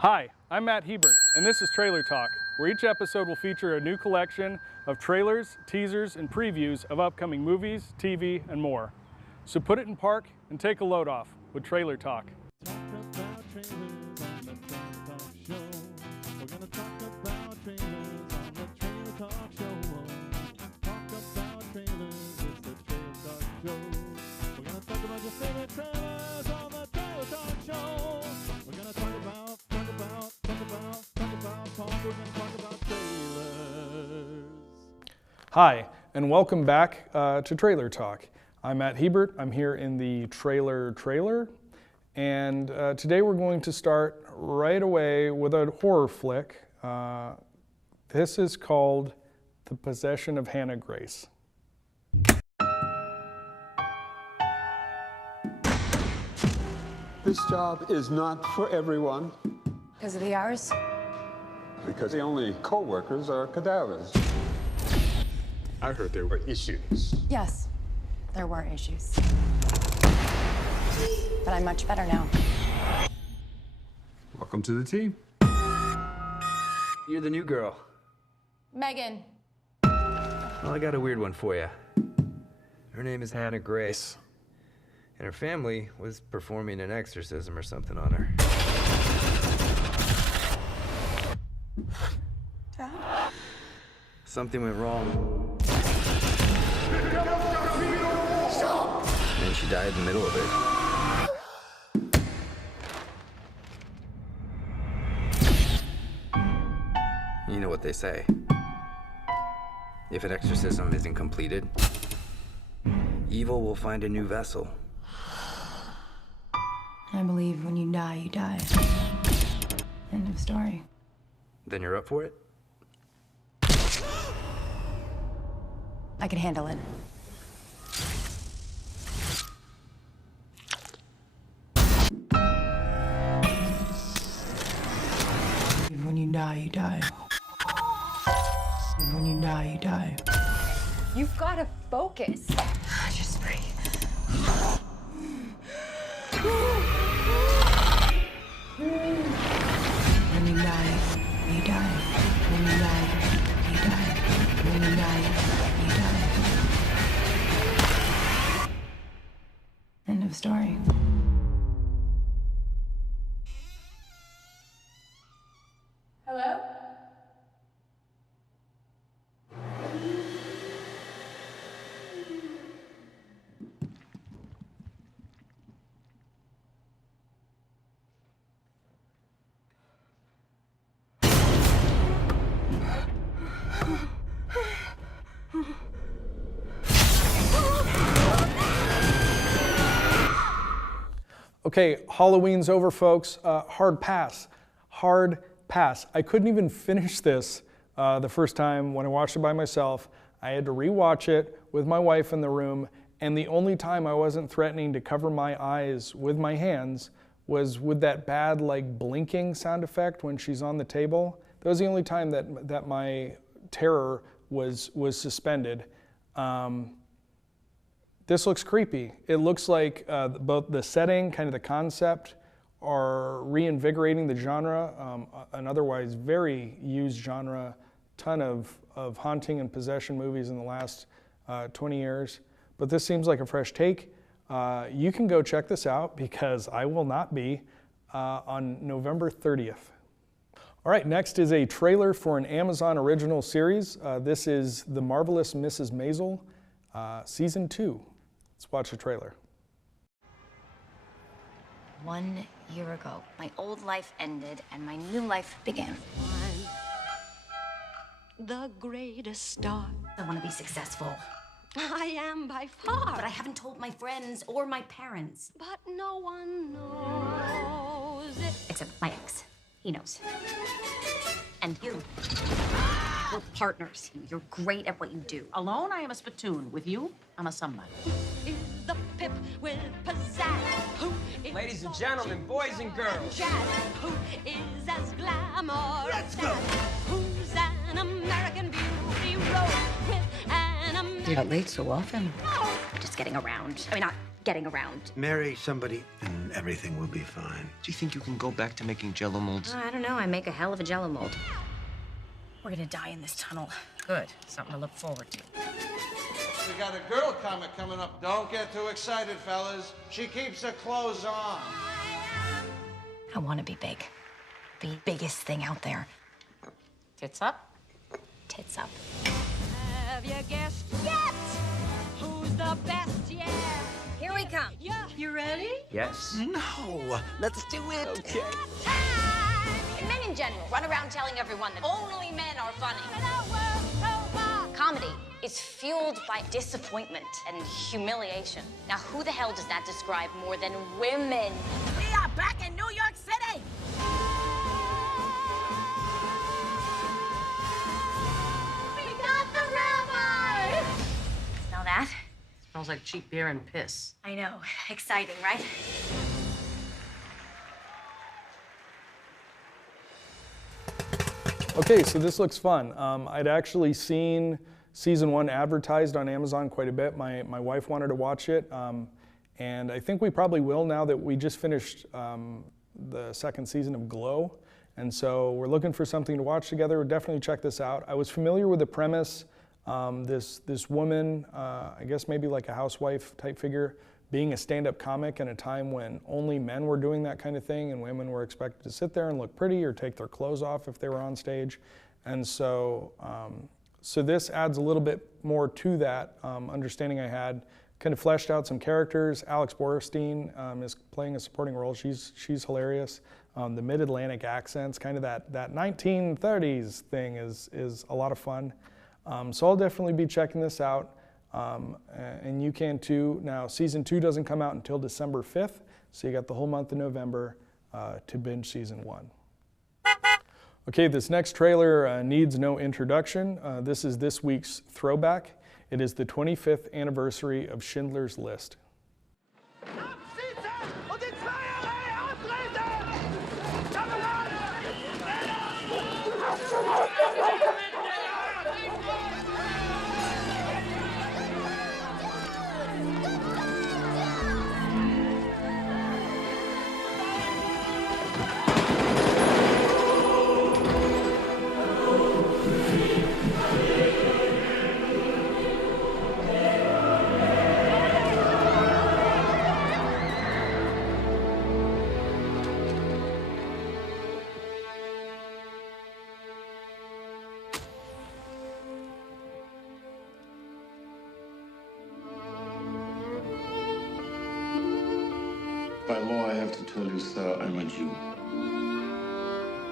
Hi, I'm Matt Hebert, and this is Trailer Talk, where each episode will feature a new collection of trailers, teasers, and previews of upcoming movies, TV, and more. So put it in park and take a load off with Trailer Talk. Hi, and welcome back to Trailer Talk. I'm Matt Hebert. I'm here in the trailer, and today we're going to start right away with a horror flick. This is called The Possession of Hannah Grace. This job is not for everyone. Because of the hours? Because the only co-workers are cadavers. I heard there were issues. Yes, there were issues. But I'm much better now. Welcome to the team. You're the new girl. Megan. Well, I got a weird one for you. Her name is Hannah Grace. And her family was performing an exorcism or something on her. Dad? Something went wrong. And then she died in the middle of it. You know what they say. If an exorcism isn't completed, evil will find a new vessel. I believe when you die, you die. End of story. Then you're up for it? I can handle it. When you die, you die. When you die, you die. You've got to focus. Just breathe. When you die, you die. When you die, you die. When you die, you die. End of story. Hello? Okay, Halloween's over, folks. Hard pass. Hard pass. I couldn't even finish this the first time when I watched it by myself. I had to rewatch it with my wife in the room, and the only time I wasn't threatening to cover my eyes with my hands was with that bad, like, blinking sound effect when she's on the table. That was the only time that my terror was suspended. This looks creepy. It looks like both the setting, kind of the concept, are reinvigorating the genre, an otherwise very used genre. Ton of haunting and possession movies in the last 20 years. But this seems like a fresh take. You can go check this out because I will not be on November 30th. All right, next is a trailer for an Amazon original series. This is The Marvelous Mrs. Mazal, Season 2. Let's watch the trailer. 1 year ago, my old life ended and my new life began. The greatest star. I want to be successful, I am by far. but I haven't told my friends or my parents. But no one knows it. Except my ex. He knows. And you. We're partners. You're great at what you do. Alone, I am a spittoon. With you, I'm a somebody. Is the pip with pizzazz? Who is Ladies and gentlemen, boys and girls. jazz? Who is as glamorous? Let's go. Who's an American beauty? Roll with an American. You're out late so often. Oh, Just getting around. I mean, not getting around. Marry somebody and everything will be fine. Do you think you can go back to making Jell-O molds? I don't know. I make a hell of a Jell-O mold. We're gonna die in this tunnel. Good. Something to look forward to. We got a girl comic coming up. Don't get too excited, fellas. She keeps her clothes on. I want to be big. The biggest thing out there. Tits up? Tits up. Have you guessed yet? Who's the best yet? Here we come. Yeah. You ready? Yes. No, let's do it. Okay. Men in general run around telling everyone that only men are funny. Over. Comedy is fueled by disappointment and humiliation. Now, who the hell does that describe more than women? We are back in New York City! We got the rabbi! Smell that? Smells like cheap beer and piss. I know. Exciting, right? Okay, so this looks fun. I'd actually seen season 1 advertised on Amazon quite a bit. My wife wanted to watch it, and I think we probably will now that we just finished the second season of Glow. And so we're looking for something to watch together. We'll definitely check this out. I was familiar with the premise. This woman, I guess maybe like a housewife type figure, being a stand-up comic in a time when only men were doing that kind of thing and women were expected to sit there and look pretty or take their clothes off if they were on stage. And so, so this adds a little bit more to that understanding I had. Kind of fleshed out some characters. Alex Borstein is playing a supporting role. She's hilarious. The mid-Atlantic accents, kind of that 1930s thing is a lot of fun. So I'll definitely be checking this out. And you can too. Now, season 2 doesn't come out until December 5th, so you got the whole month of November to binge season 1. Okay, this next trailer needs no introduction. This is this week's throwback. It is the 25th anniversary of Schindler's List. By law, I have to tell you, sir, I'm a Jew.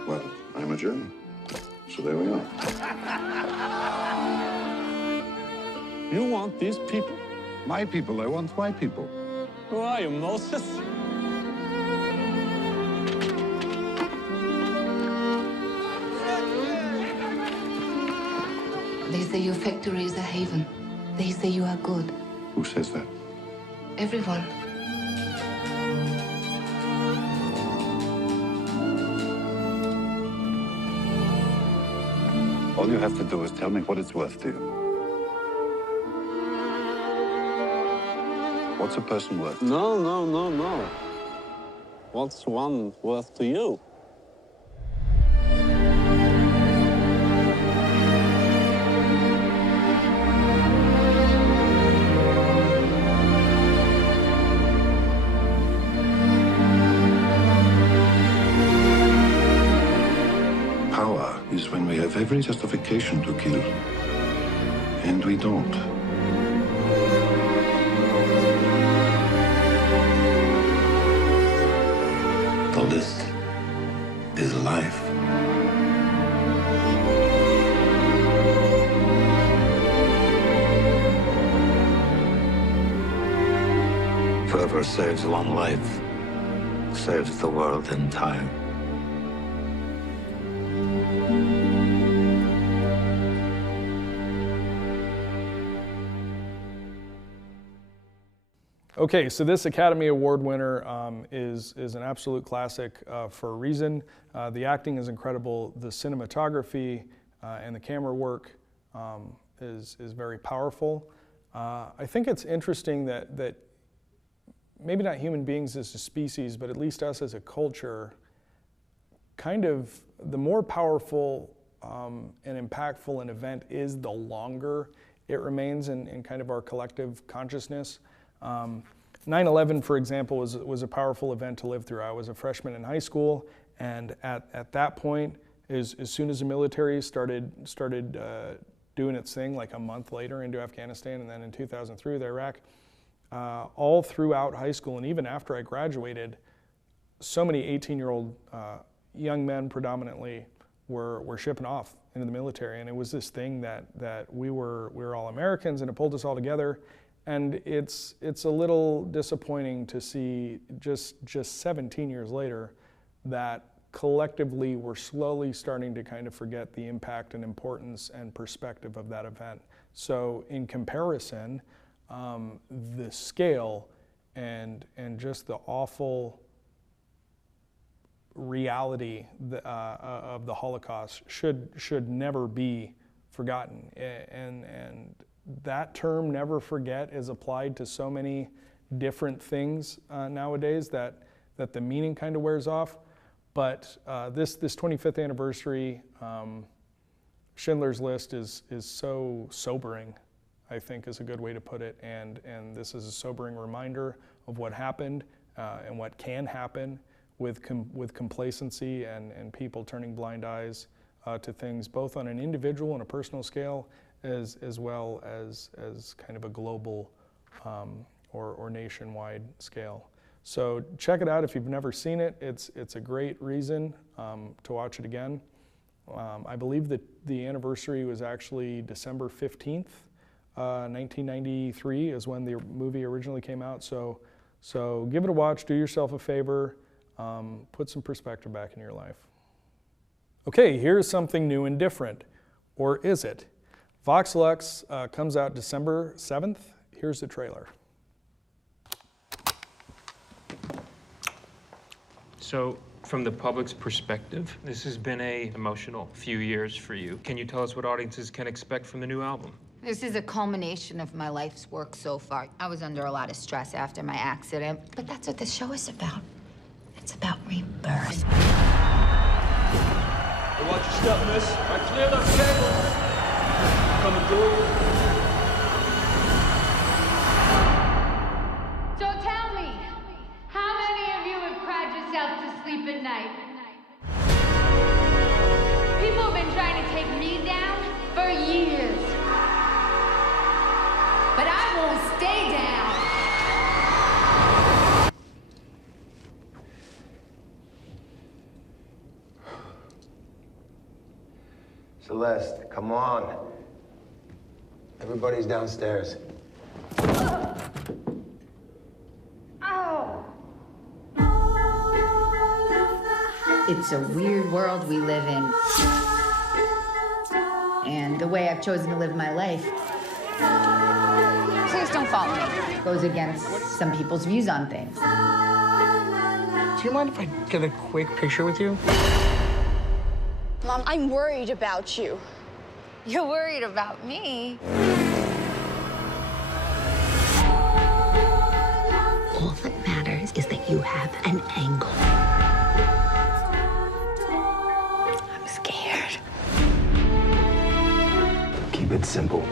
Well, I'm a German. So there we are. You want these people? My people. I want my people. Who are you, Moses? They say your factory is a haven. They say you are good. Who says that? Everyone. All you have to do is tell me what it's worth to you. What's a person worth? No, no, no, no. What's one worth to you? Power is when we have every justification to kill, and we don't. The list is life. Whoever saves one life saves the world entire. Okay, so this Academy Award winner is an absolute classic for a reason. The acting is incredible. The cinematography and the camera work is very powerful. I think it's interesting that maybe not human beings as a species, but at least us as a culture, kind of the more powerful and impactful an event is, the longer it remains in kind of our collective consciousness. 9/11, for example, was a powerful event to live through. I was a freshman in high school, and at that point, as soon as the military started doing its thing, like a month later into Afghanistan, and then in 2003 with Iraq, all throughout high school and even after I graduated, so many 18-year-old young men predominantly were shipping off into the military, and it was this thing that we were all Americans, and it pulled us all together. And it's a little disappointing to see just 17 years later that collectively we're slowly starting to kind of forget the impact and importance and perspective of that event. So in comparison, the scale and just the awful reality of the Holocaust should never be forgotten. And that term, never forget, is applied to so many different things nowadays that the meaning kind of wears off. But this 25th anniversary, Schindler's List is so sobering, I think is a good way to put it. And this is a sobering reminder of what happened and what can happen with complacency and people turning blind eyes to things, both on an individual and a personal scale, as well as kind of a global or nationwide scale. So check it out if you've never seen it. It's a great reason to watch it again. I believe that the anniversary was actually December 15th, 1993 is when the movie originally came out. So give it a watch, do yourself a favor, put some perspective back in your life. Okay, here's something new and different, or is it? Vox Lux comes out December 7th. Here's the trailer. So, from the public's perspective, this has been an emotional few years for you. Can you tell us what audiences can expect from the new album? This is a culmination of my life's work so far. I was under a lot of stress after my accident, but that's what this show is about. It's about rebirth. Hey, watch your step, miss. I cleared up tables. Coming through. So tell me, how many of you have cried yourself to sleep at night? People have been trying to take me down for years. But I won't stay down. Celeste, come on. Everybody's downstairs. Oh. It's a weird world we live in. And the way I've chosen to live my life, please don't follow me, goes against some people's views on things. Do you mind if I get a quick picture with you? Mom, I'm worried about you. You're worried about me? All that matters is that you have an angle. I'm scared. Keep it simple.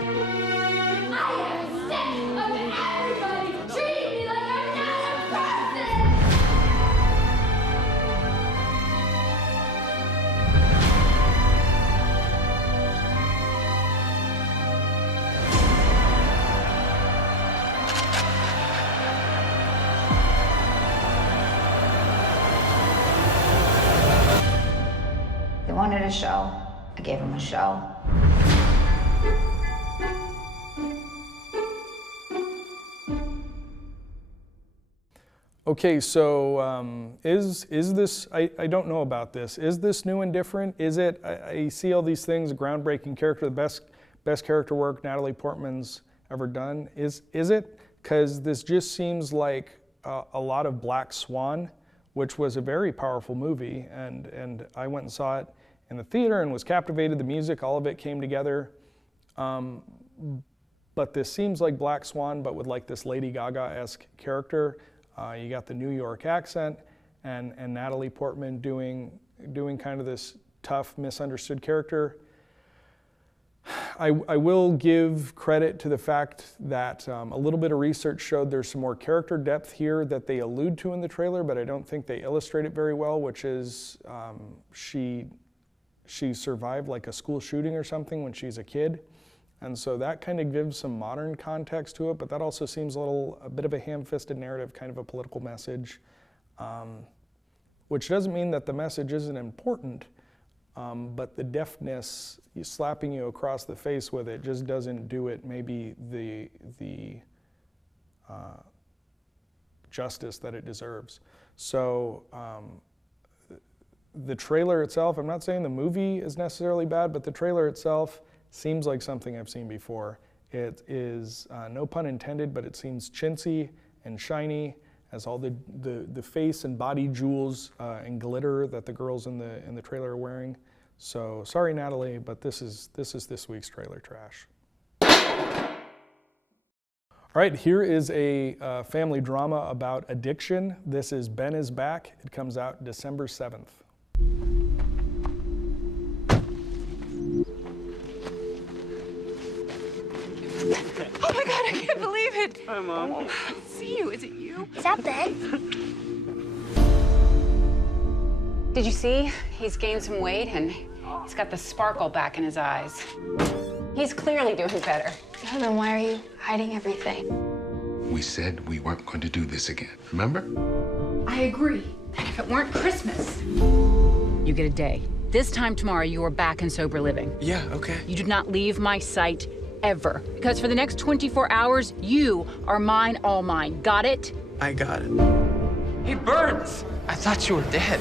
They wanted a show. I gave them a show. Okay, so is this, I don't know about this. Is this new and different? Is it, I see all these things, groundbreaking character, the best character work Natalie Portman's ever done. Is it? Because this just seems like a lot of Black Swan, which was a very powerful movie, and I went and saw it in the theater and was captivated. The music, all of it came together. But this seems like Black Swan, but with like this Lady Gaga-esque character. You got the New York accent, and Natalie Portman doing kind of this tough, misunderstood character. I will give credit to the fact that a little bit of research showed there's some more character depth here that they allude to in the trailer, but I don't think they illustrate it very well, which is she survived like a school shooting or something when she's a kid. And so that kind of gives some modern context to it, but that also seems a bit of a ham-fisted narrative, kind of a political message, which doesn't mean that the message isn't important, but the deafness, slapping you across the face with it, just doesn't do it maybe the justice that it deserves. So the trailer itself, I'm not saying the movie is necessarily bad, but the trailer itself seems like something I've seen before. It is, no pun intended, but it seems chintzy and shiny, has all the face and body jewels and glitter that the girls in the trailer are wearing. So sorry, Natalie, but this is this week's trailer trash. All right, here is a family drama about addiction. This is Ben is Back. It comes out December 7th. Oh my God, I can't believe it. Hi, Mom. Oh, I see you. Is it you? Is that Ben? Did you see? He's gained some weight and he's got the sparkle back in his eyes. He's clearly doing better. Oh, then why are you hiding everything? We said we weren't going to do this again, remember? I agree. And if it weren't Christmas, you get a day. This time tomorrow, you are back in sober living. Yeah, okay. You do not leave my sight ever. Because for the next 24 hours, you are mine, all mine. Got it? I got it. Hey, Burns! I thought you were dead.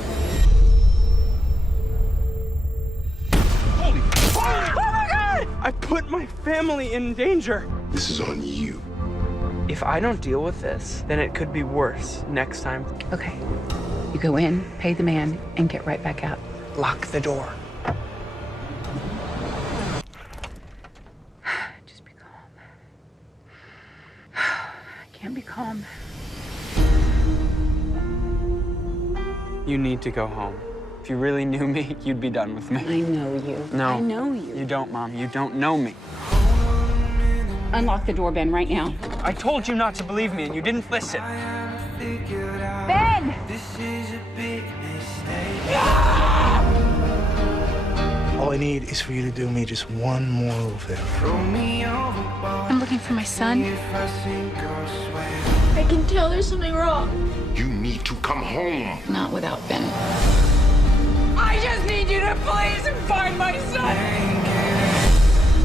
Holy oh my God! I put my family in danger. This is on you. If I don't deal with this, then it could be worse next time. Okay. You go in, pay the man, and get right back out. Lock the door. Just be calm. I can't be calm. You need to go home. If you really knew me, you'd be done with me. I know you. No. I know you. You don't, Mom. You don't know me. Unlock the door, Ben, right now. I told you not to believe me, and you didn't listen. Ben! All I need is for you to do me just one more little favor. I'm looking for my son. I can tell there's something wrong. You need to come home. Not without Ben. I just need you to please find my son.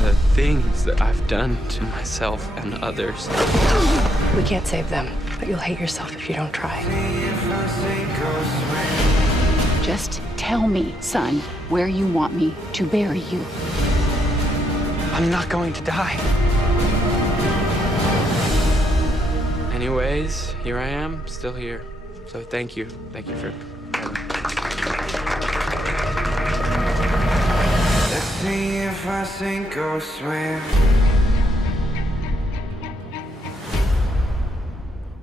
The things that I've done to myself and others. We can't save them, but you'll hate yourself if you don't try. Just tell me, son, where you want me to bury you. I'm not going to die. Anyways, here I am, still here. So thank you. Thank you for... Let's see if I sink or swim.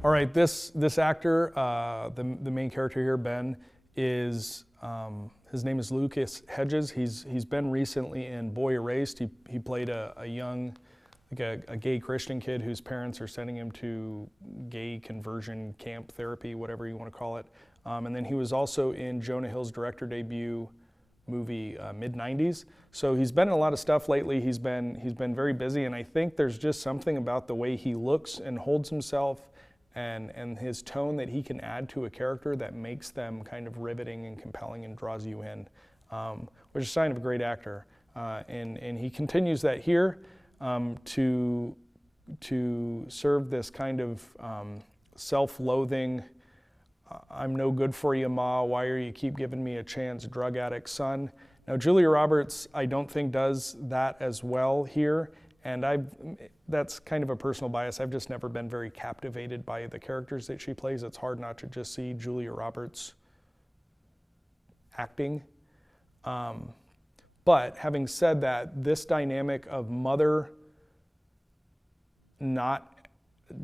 All right, this actor, the main character here, Ben, is his name is Lucas Hedges. He's been recently in Boy Erased. He played a young, like a gay Christian kid whose parents are sending him to gay conversion camp therapy, whatever you want to call it. And then he was also in Jonah Hill's director debut movie mid-90s. So he's been in a lot of stuff lately. He's been very busy, and I think there's just something about the way he looks and holds himself and his tone that he can add to a character that makes them kind of riveting and compelling and draws you in, which is a sign of a great actor. And he continues that here to serve this kind of self-loathing, I'm no good for you, Ma, why are you keep giving me a chance, drug addict son. Now, Julia Roberts, I don't think does that as well here, and that's kind of a personal bias. I've just never been very captivated by the characters that she plays. It's hard not to just see Julia Roberts acting. But having said that, this dynamic of mother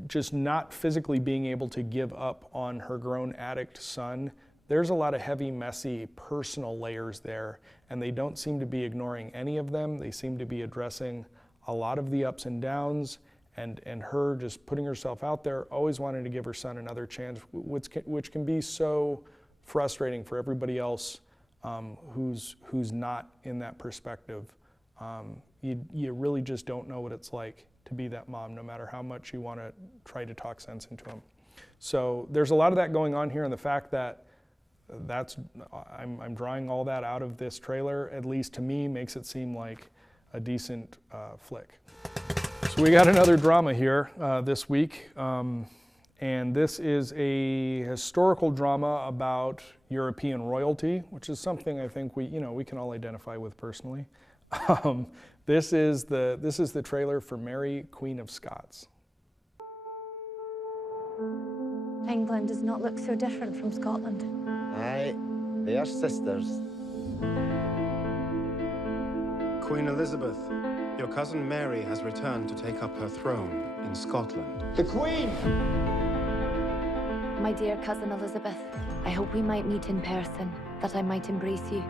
just not physically being able to give up on her grown addict son. There's a lot of heavy, messy, personal layers there, and they don't seem to be ignoring any of them. They seem to be addressing a lot of the ups and downs, and her just putting herself out there, always wanting to give her son another chance, which can be so frustrating for everybody else who's not in that perspective. You really just don't know what it's like to be that mom, no matter how much you want to try to talk sense into them. So there's a lot of that going on here, and the fact that I'm drawing all that out of this trailer, at least to me, makes it seem like a decent flick. So we got another drama here this week, and this is a historical drama about European royalty, which is something I think we can all identify with personally. This is the trailer for Mary, Queen of Scots. England does not look so different from Scotland. Aye, they are sisters. Queen Elizabeth, your cousin Mary has returned to take up her throne in Scotland. The Queen! My dear cousin Elizabeth, I hope we might meet in person, that I might embrace you.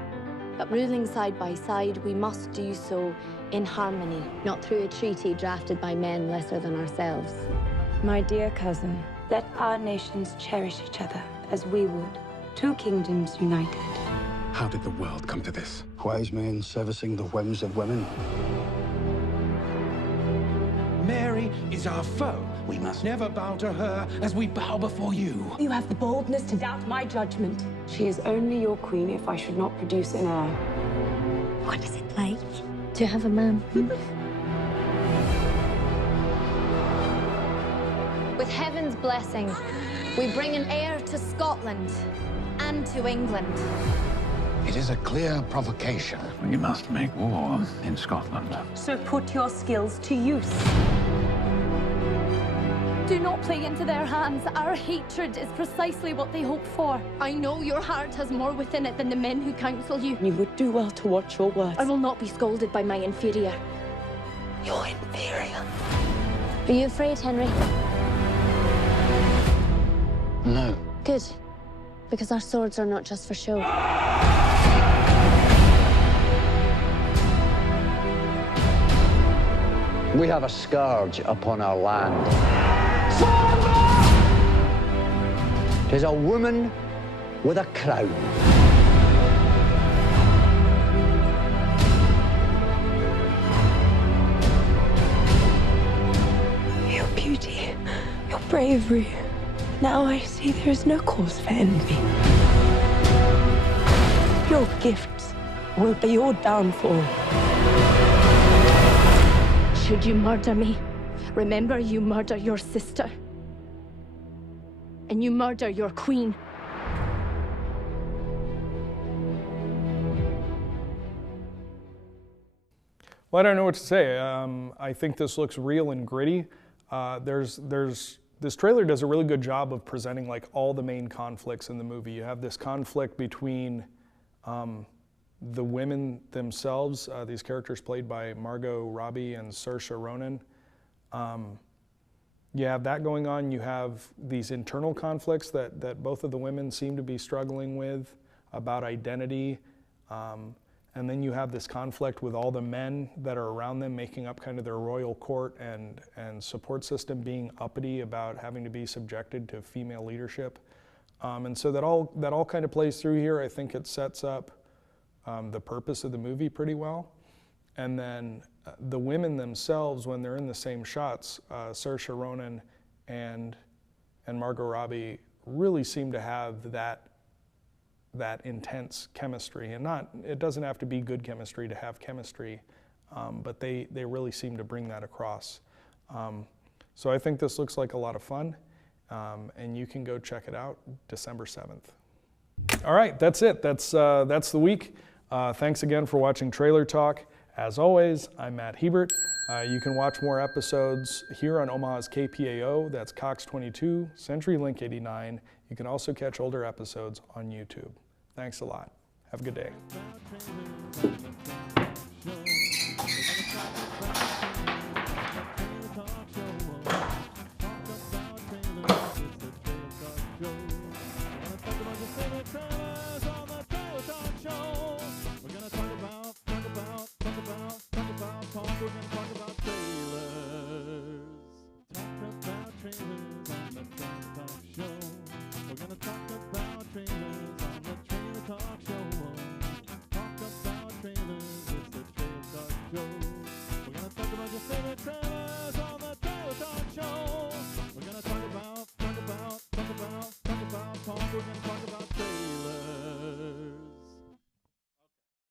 But ruling side by side, we must do so in harmony, not through a treaty drafted by men lesser than ourselves. My dear cousin, let our nations cherish each other as we would, two kingdoms united. How did the world come to this? Wise men servicing the whims of women. Mary is our foe. We must never bow to her as we bow before you. You have the boldness to doubt my judgment. She is only your queen if I should not produce an heir. What is it like to have a man? With heaven's blessing, we bring an heir to Scotland and to England. It is a clear provocation. We must make war in Scotland. So put your skills to use. Do not play into their hands. Our hatred is precisely what they hope for. I know your heart has more within it than the men who counsel you. You would do well to watch your words. I will not be scolded by my inferior. Your inferior. Are you afraid, Henry? No. Good. Because our swords are not just for show. We have a scourge upon our land. 'Tis a woman with a crown. Your beauty, your bravery. Now I see there is no cause for envy. Your gifts will be your downfall. Should you murder me, remember you murder your sister. And you murder your queen. Well, I don't know what to say. I think this looks real and gritty. This trailer does a really good job of presenting like all the main conflicts in the movie. You have this conflict between the women themselves, these characters played by Margot Robbie and Saoirse Ronan. You have that going on. You have these internal conflicts that both of the women seem to be struggling with about identity. And then you have this conflict with all the men that are around them making up kind of their royal court and support system being uppity about having to be subjected to female leadership. And so that all kind of plays through here. I think it sets up the purpose of the movie pretty well. And then the women themselves, when they're in the same shots, Saoirse Ronan and Margot Robbie really seem to have that intense chemistry. And it doesn't have to be good chemistry to have chemistry, but they really seem to bring that across. So I think this looks like a lot of fun, and you can go check it out December 7th. All right, that's it. That's the week. Thanks again for watching Trailer Talk. As always, I'm Matt Hebert. You can watch more episodes here on Omaha's KPAO, that's Cox 22, CenturyLink 89. You can also catch older episodes on YouTube. Thanks a lot. Have a good day. trailers on the Tech Talk Show. We're gonna talk